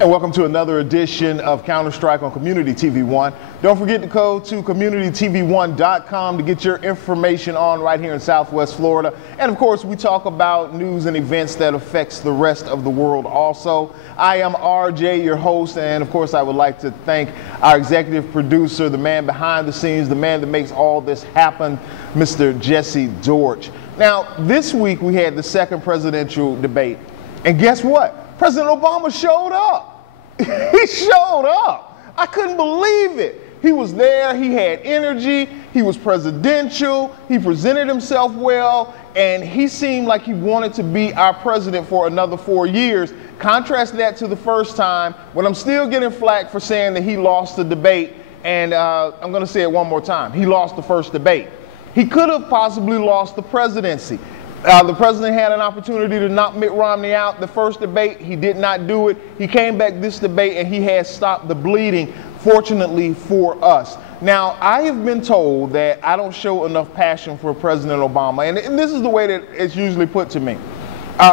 And welcome to another edition of Counter-Strike on Community TV One. Don't forget to go to communitytv1.com to get your information on right here in Southwest Florida. And of course, we talk about news and events that affects the rest of the world also. I am RJ, your host, and of course, I would like to thank our executive producer, the man behind the scenes, the man that makes all this happen, Mr. Jesse George. Now, this week we had the second presidential debate, and guess what? President Obama showed up. He showed up. I couldn't believe it. He was there. He had energy. He was presidential. He presented himself well, and he seemed like he wanted to be our president for another 4 years. Contrast that to the first time, when I'm still getting flack for saying that he lost the debate, and I'm going to say it one more time. He lost the first debate. He could have possibly lost the presidency. The president had an opportunity to knock Mitt Romney out the first debate. He did not do it. He came back this debate and he has stopped the bleeding, fortunately for us. Now, I have been told that I don't show enough passion for President Obama, and this is the way that it's usually put to me.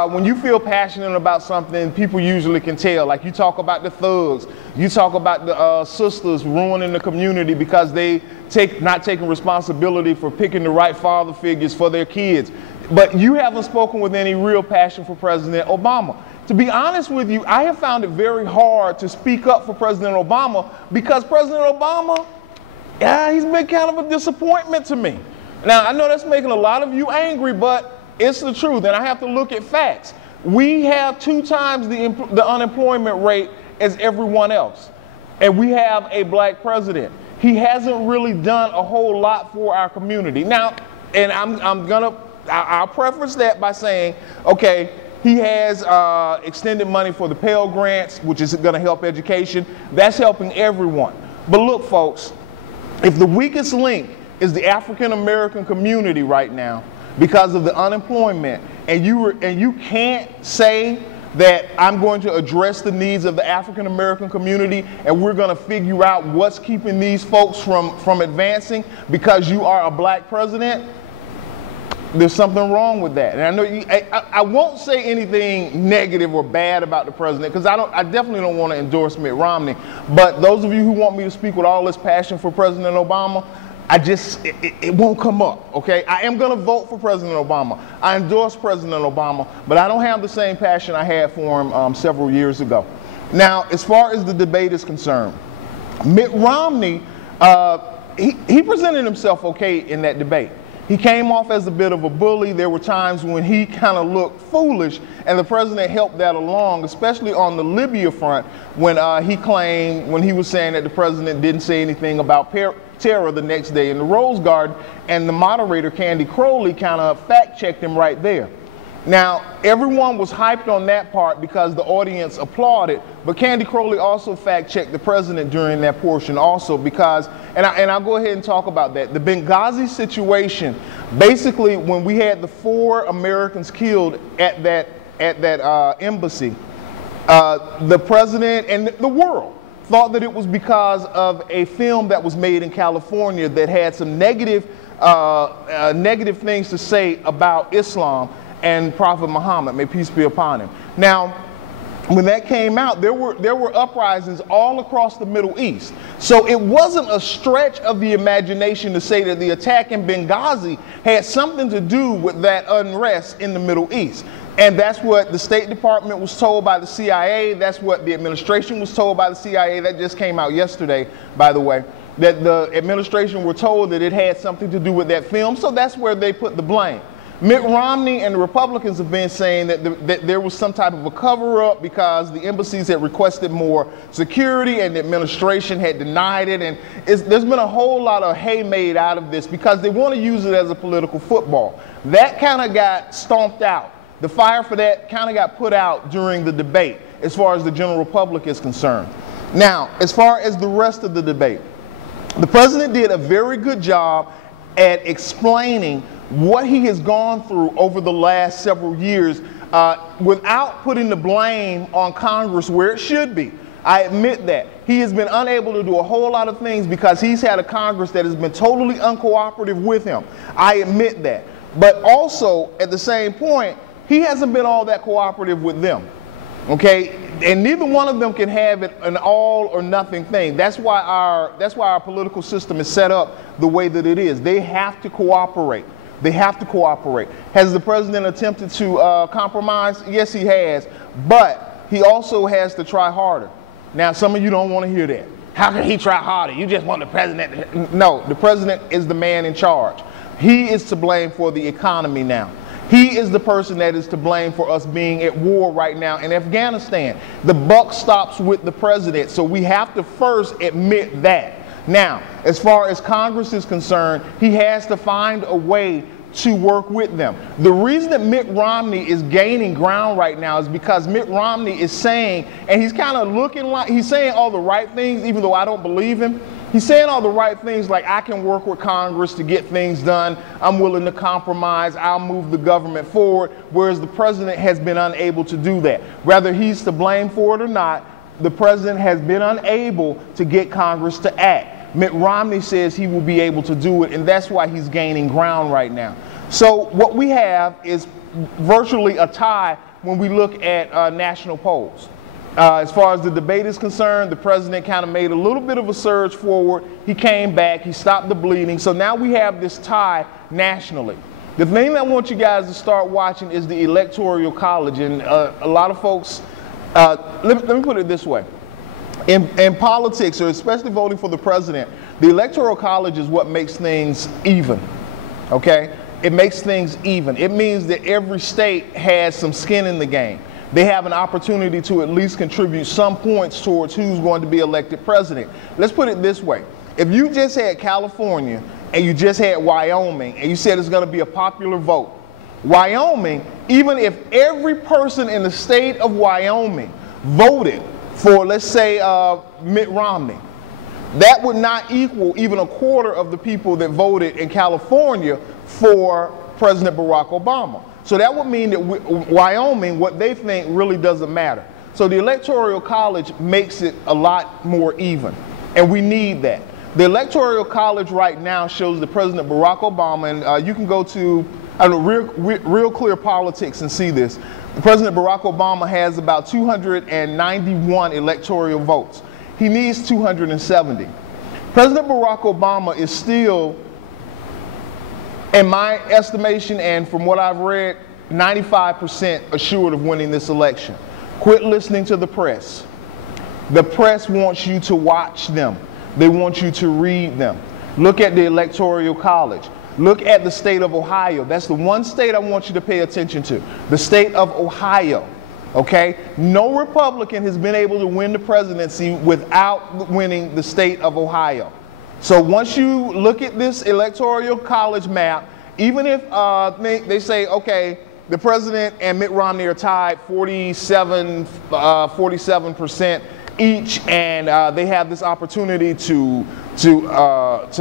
When you feel passionate about something, people usually can tell. Like, you talk about the thugs, you talk about the sisters ruining the community because they not taking responsibility for picking the right father figures for their kids. But you haven't spoken with any real passion for President Obama. To be honest with you, I have found it very hard to speak up for President Obama because President Obama, he's been kind of a disappointment to me. Now, I know that's making a lot of you angry, but it's the truth, and I have to look at facts. We have 2 times the unemployment rate as everyone else, and we have a black president. He hasn't really done a whole lot for our community. Now, and I'll preface that by saying, okay, he has extended money for the Pell Grants, which is going to help education. That's helping everyone. But look, folks, if the weakest link is the African American community right now because of the unemployment, and you can't say that I'm going to address the needs of the African American community and we're going to figure out what's keeping these folks from advancing because you are a black president, there's something wrong with that. And I know I won't say anything negative or bad about the president because I definitely don't want to endorse Mitt Romney. But those of you who want me to speak with all this passion for President Obama, it won't come up, okay? I am going to vote for President Obama. I endorse President Obama, but I don't have the same passion I had for him several years ago. Now, as far as the debate is concerned, Mitt Romney, he presented himself okay in that debate. He came off as a bit of a bully. There were times when he kind of looked foolish, and the president helped that along, especially on the Libya front, when he was saying that the president didn't say anything about terror the next day in the Rose Garden, and the moderator, Candy Crowley, kind of fact-checked him right there. Now, everyone was hyped on that part because the audience applauded, but Candy Crowley also fact-checked the president during that portion also because, and I'll go ahead and talk about that. The Benghazi situation, basically when we had the 4 Americans killed at that embassy, the president and the world thought that it was because of a film that was made in California that had some negative things to say about Islam and Prophet Muhammad, may peace be upon him. Now, when that came out, there were uprisings all across the Middle East. So it wasn't a stretch of the imagination to say that the attack in Benghazi had something to do with that unrest in the Middle East. And that's what the State Department was told by the CIA. That's what the administration was told by the CIA. That just came out yesterday, by the way, that the administration were told that it had something to do with that film. So that's where they put the blame. Mitt Romney and the Republicans have been saying that there was some type of a cover-up because the embassies had requested more security and the administration had denied it. And there's been a whole lot of hay made out of this because they want to use it as a political football. That kind of got stomped out. The fire for that kind of got put out during the debate as far as the general public is concerned. Now, as far as the rest of the debate, the president did a very good job at explaining what he has gone through over the last several years without putting the blame on Congress where it should be. I admit that. He has been unable to do a whole lot of things because he's had a Congress that has been totally uncooperative with him. I admit that. But also, at the same point, he hasn't been all that cooperative with them. Okay? and neither one of them can have it an all or nothing thing. That's why our political system is set up the way that it is. They have to cooperate. They have to cooperate. Has the president attempted to compromise? Yes, he has, but he also has to try harder. Now, some of you don't want to hear that. How can he try harder? You just want the president to... No, the president is the man in charge. He is to blame for the economy now. He is the person that is to blame for us being at war right now in Afghanistan. The buck stops with the president, so we have to first admit that. Now, as far as Congress is concerned, he has to find a way to work with them. The reason that Mitt Romney is gaining ground right now is because Mitt Romney is saying, and he's kind of looking like, he's saying all the right things, even though I don't believe him. He's saying all the right things like, I can work with Congress to get things done. I'm willing to compromise. I'll move the government forward, whereas the president has been unable to do that. Whether he's to blame for it or not, the president has been unable to get Congress to act. Mitt Romney says he will be able to do it, and that's why he's gaining ground right now. So what we have is virtually a tie when we look at national polls. As far as the debate is concerned, the president kind of made a little bit of a surge forward. He came back, he stopped the bleeding. So now we have this tie nationally. The thing that I want you guys to start watching is the Electoral College. And a lot of folks, let me put it this way. In politics, or especially voting for the president, the Electoral College is what makes things even, okay? It makes things even. It means that every state has some skin in the game. They have an opportunity to at least contribute some points towards who's going to be elected president. Let's put it this way. If you just had California and you just had Wyoming and you said it's going to be a popular vote, Wyoming, even if every person in the state of Wyoming voted for, let's say, Mitt Romney, that would not equal even a quarter of the people that voted in California for President Barack Obama. So that would mean that Wyoming, what they think really doesn't matter. So the Electoral College makes it a lot more even, and we need that. The Electoral College right now shows that President Barack Obama, and you can go to Real Clear Politics and see this. President Barack Obama has about 291 electoral votes. He needs 270. President Barack Obama is still, in my estimation and from what I've read, 95% assured of winning this election. Quit listening to the press. The press wants you to watch them. They want you to read them. Look at the Electoral College. Look at the state of Ohio. That's the one state I want you to pay attention to. The state of Ohio. Okay? No Republican has been able to win the presidency without winning the state of Ohio. So once you look at this Electoral College map, even if they say, okay, the president and Mitt Romney are tied 47% each, and they have this opportunity to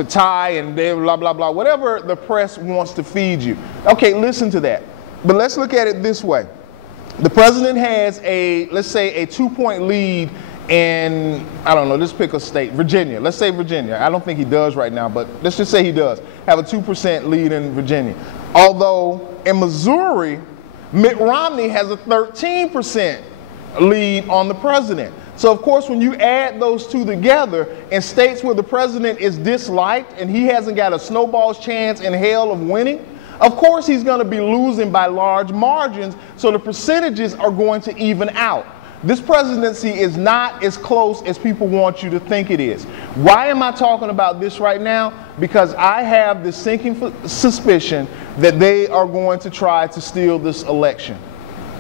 tie and blah, blah, blah, whatever the press wants to feed you. Okay, listen to that. But let's look at it this way. The president has let's say a 2-point lead in, I don't know, let's pick a state, Virginia. Let's say Virginia. I don't think he does right now, but let's just say he does have a 2% lead in Virginia. Although in Missouri, Mitt Romney has a 13% lead on the president. So of course, when you add those two together in states where the president is disliked and he hasn't got a snowball's chance in hell of winning, of course he's going to be losing by large margins, so the percentages are going to even out. This presidency is not as close as people want you to think it is. Why am I talking about this right now? Because I have this sinking suspicion that they are going to try to steal this election.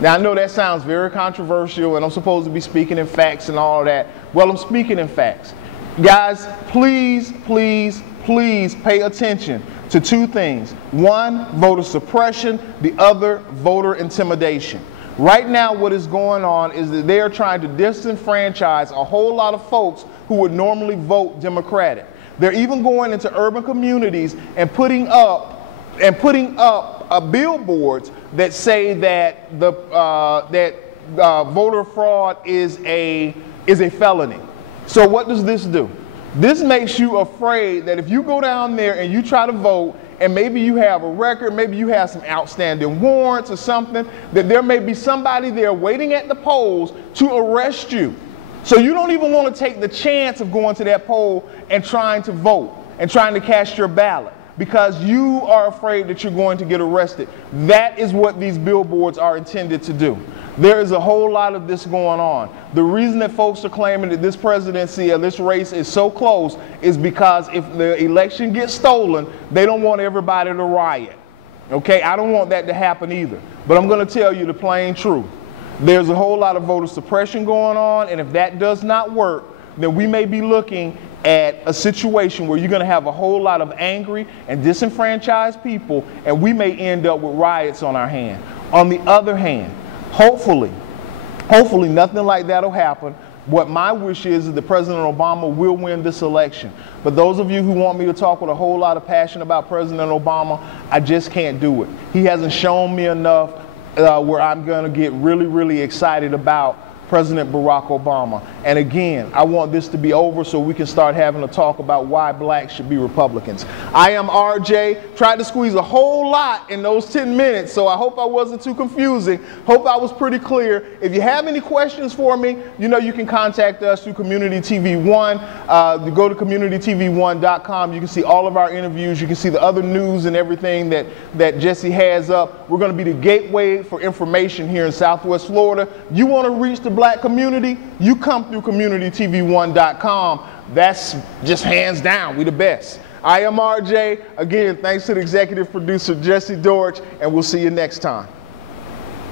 Now, I know that sounds very controversial, and I'm supposed to be speaking in facts and all of that. Well, I'm speaking in facts. Guys, please, please, please pay attention to two things. One, voter suppression. The other, voter intimidation. Right now, what is going on is that they are trying to disenfranchise a whole lot of folks who would normally vote Democratic. They're even going into urban communities and putting up billboards that say that voter fraud is a felony. So what does this do? This makes you afraid that if you go down there and you try to vote and maybe you have a record, maybe you have some outstanding warrants or something, that there may be somebody there waiting at the polls to arrest you. So you don't even want to take the chance of going to that poll and trying to vote and trying to cast your ballot because you are afraid that you're going to get arrested. That is what these billboards are intended to do. There is a whole lot of this going on. The reason that folks are claiming that this presidency or this race is so close is because if the election gets stolen, they don't want everybody to riot. Okay, I don't want that to happen either. But I'm going to tell you the plain truth. There's a whole lot of voter suppression going on, and if that does not work, then we may be looking at a situation where you're going to have a whole lot of angry and disenfranchised people, and we may end up with riots on our hand. On the other hand, hopefully nothing like that will happen. What my wish is that President Obama will win this election. But those of you who want me to talk with a whole lot of passion about President Obama, I just can't do it. He hasn't shown me enough where I'm going to get really, really excited about President Barack Obama. And again, I want this to be over so we can start having a talk about why blacks should be Republicans. I am RJ. Tried to squeeze a whole lot in those 10 minutes, so I hope I wasn't too confusing. Hope I was pretty clear. If you have any questions for me, you know you can contact us through Community TV One. You go to communitytv1.com. You can see all of our interviews. You can see the other news and everything that Jesse has up. We're going to be the gateway for information here in Southwest Florida. You want to reach the black community, you come through communitytv1.com. That's just hands down, we the best. I am RJ. Again, thanks to the executive producer, Jesse Dorch, and we'll see you next time.